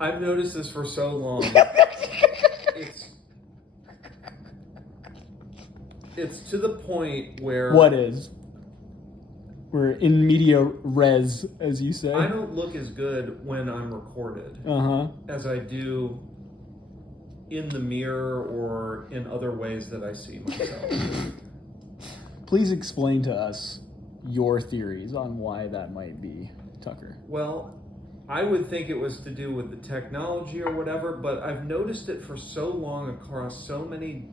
I've noticed this for so long. It's to the point where... What is? We're in media res, as you say. I don't look as good when I'm recorded as I do in the mirror or in other ways that I see myself. Please explain to us your theories on why that might be, Tucker. Well, I would think it was to do with the technology or whatever, but I've noticed it for so long across so many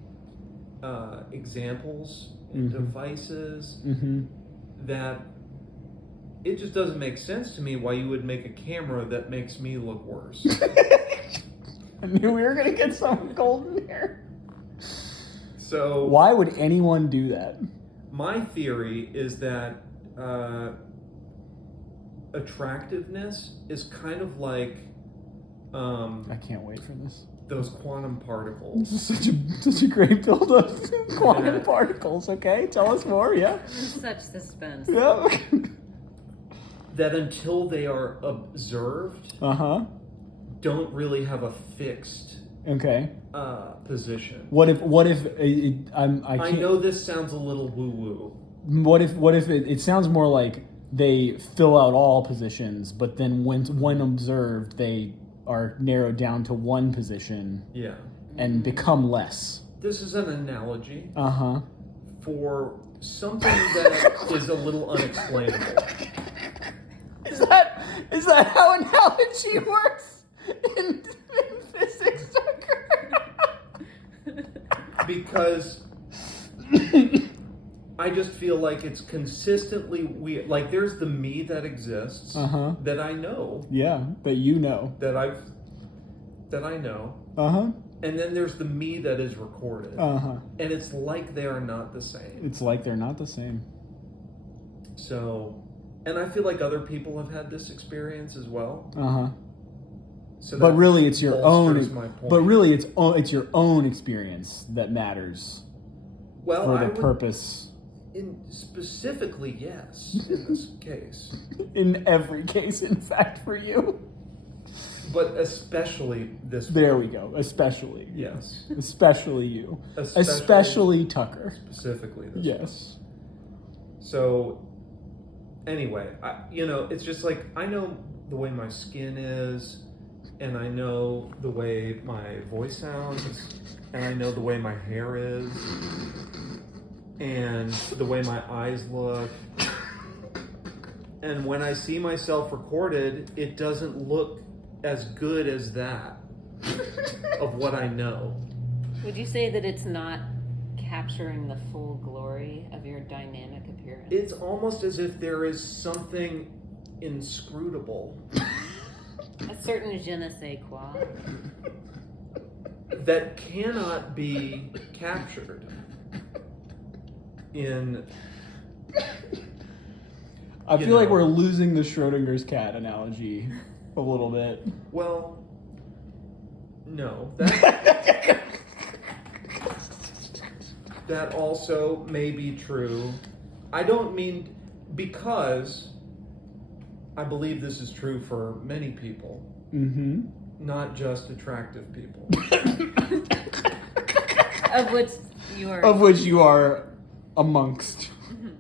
examples and devices that it just doesn't make sense to me why you would make a camera that makes me look worse. I knew we were going to get something golden here. So why would anyone do that? My theory is that attractiveness is kind of like I can't wait for this. Those quantum particles. This is such a great build up. Quantum particles, okay? Tell us more, yeah? Such suspense. Yeah. That until they are observed, don't really have a fixed position. What if I know this sounds a little woo woo. What if it sounds more like they fill out all positions, but then when observed they are narrowed down to one position and become less. This is an analogy for something that is a little unexplainable. Is that how analogy works in physics, Tucker? Because I just feel like it's consistently weird. Like there's the me that exists that I know. Yeah, that you know. That I know. And then there's the me that is recorded. And it's like they are not the same. It's like they're not the same. So, and I feel like other people have had this experience as well. So but really it's your own it's your own experience that matters. Well, for the purpose. Specifically, yes, in this case. In every case, in fact, for you. But especially this There we go. Especially. Yes. Especially you. Especially Tucker. Specifically this Yes. one. So, anyway, it's just like, I know the way my skin is, and I know the way my voice sounds, and I know the way my hair is, and the way my eyes look. And when I see myself recorded, it doesn't look as good as that of what I know. Would you say that it's not capturing the full glory of your dynamic appearance? It's almost as if there is something inscrutable. A certain je ne sais quoi. That cannot be captured in... I feel like we're losing the Schrodinger's cat analogy a little bit. Well, no. That also may be true. I don't mean, because I believe this is true for many people. Not just attractive people. Of which you are amongst.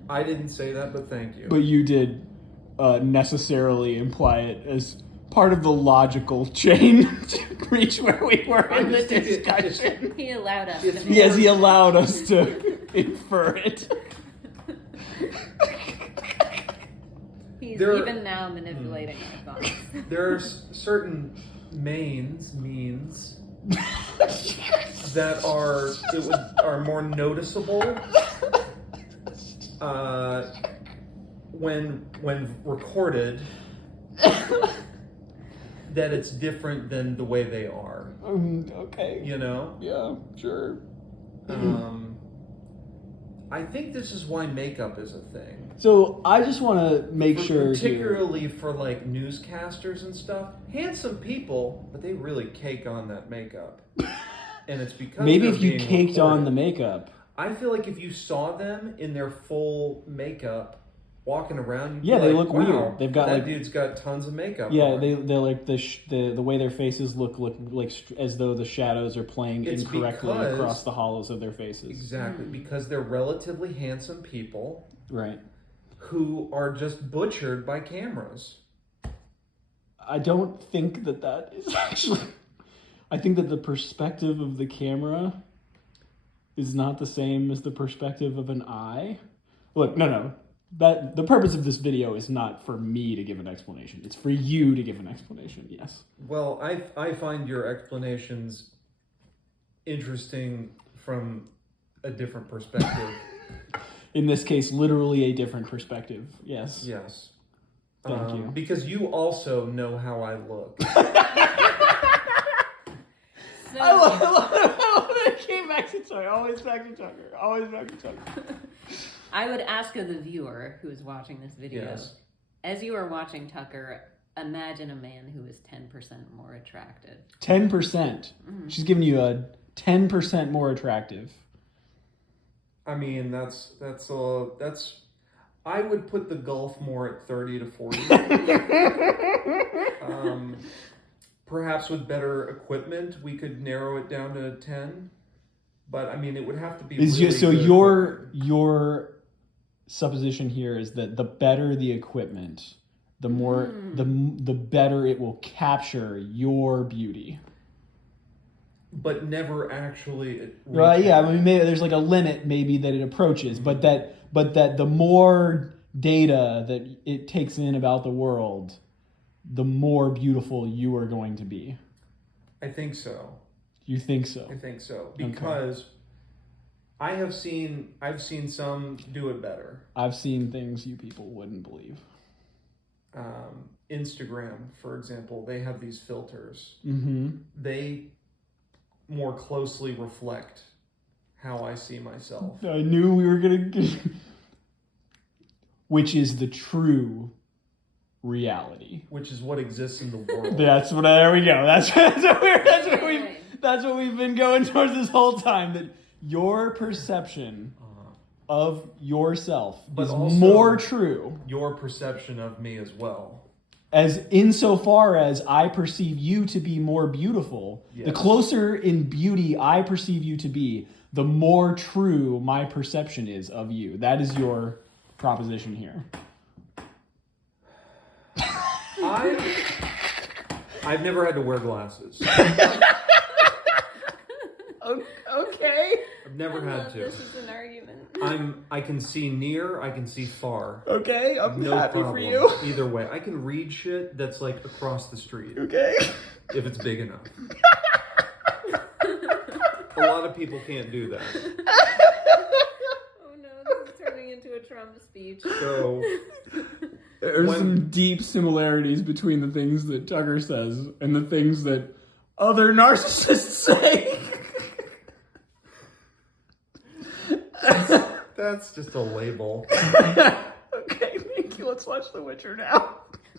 I didn't say that, but thank you. But you did necessarily imply it as part of the logical chain to reach where we were in the discussion. He allowed us to. Yes, he allowed us to infer it. He's even now manipulating our thoughts. There are certain means that are more noticeable when recorded, that it's different than the way they are. Okay. Yeah, sure. I think this is why makeup is a thing. So I just want to make sure, particularly for like newscasters and stuff, handsome people, but they really cake on that makeup, and it's because maybe if you caked on the makeup. I feel like if you saw them in their full makeup walking around. Yeah, they look weird. They've got that dude's got tons of makeup. Yeah, on. they're like the way their faces look like as though the shadows are playing incorrectly across the hollows of their faces. Exactly, because they're relatively handsome people, right? Who are just butchered by cameras. I don't think that is actually. I think that the perspective of the camera is not the same as the perspective of an eye. Look, no. That the purpose of this video is not for me to give an explanation. It's for you to give an explanation. Yes. Well, I find your explanations interesting from a different perspective. In this case, literally a different perspective. Yes. Yes. Thank you. Because you also know how I look. I love that it came back to Tucker. Always back to Tucker. I would ask of the viewer who is watching this video, yes. As you are watching Tucker, imagine a man who is 10% more attractive. 10%? Mm-hmm. She's giving you a 10% more attractive. I mean, that's I would put the gulf more at 30 to 40. Perhaps with better equipment, we could narrow it down to 10. But I mean, it would have to be. So your supposition here is that the better the equipment, the more the better it will capture your beauty. But never actually. Well, yeah. I mean, maybe there's like a limit, maybe that it approaches, but that the more data that it takes in about the world, the more beautiful you are going to be. I think so. You think so? I think so because I've seen some do it better. I've seen things you people wouldn't believe. Instagram, for example, they have these filters. Mm-hmm. They more closely reflect how I see myself. I knew we were gonna. Which is the true reality. Which is what exists in the world. There we go. That's what we've been going towards this whole time. That your perception of yourself is more true. Your perception of me as well. As insofar as I perceive you to be more beautiful, yes. The closer in beauty I perceive you to be, the more true my perception is of you. That is your proposition here. I've never had to wear glasses. Okay. I've never had to. This is an argument. I can see near, I can see far. Okay, I'm no happy problem. for you. Either way, I can read shit that's like across the street. Okay. If it's big enough. A lot of people can't do that. Oh no, this is turning into a Trump speech. So there's some deep similarities between the things that Tucker says and the things that other narcissists say. That's just a label. Okay, thank you. Let's watch The Witcher now.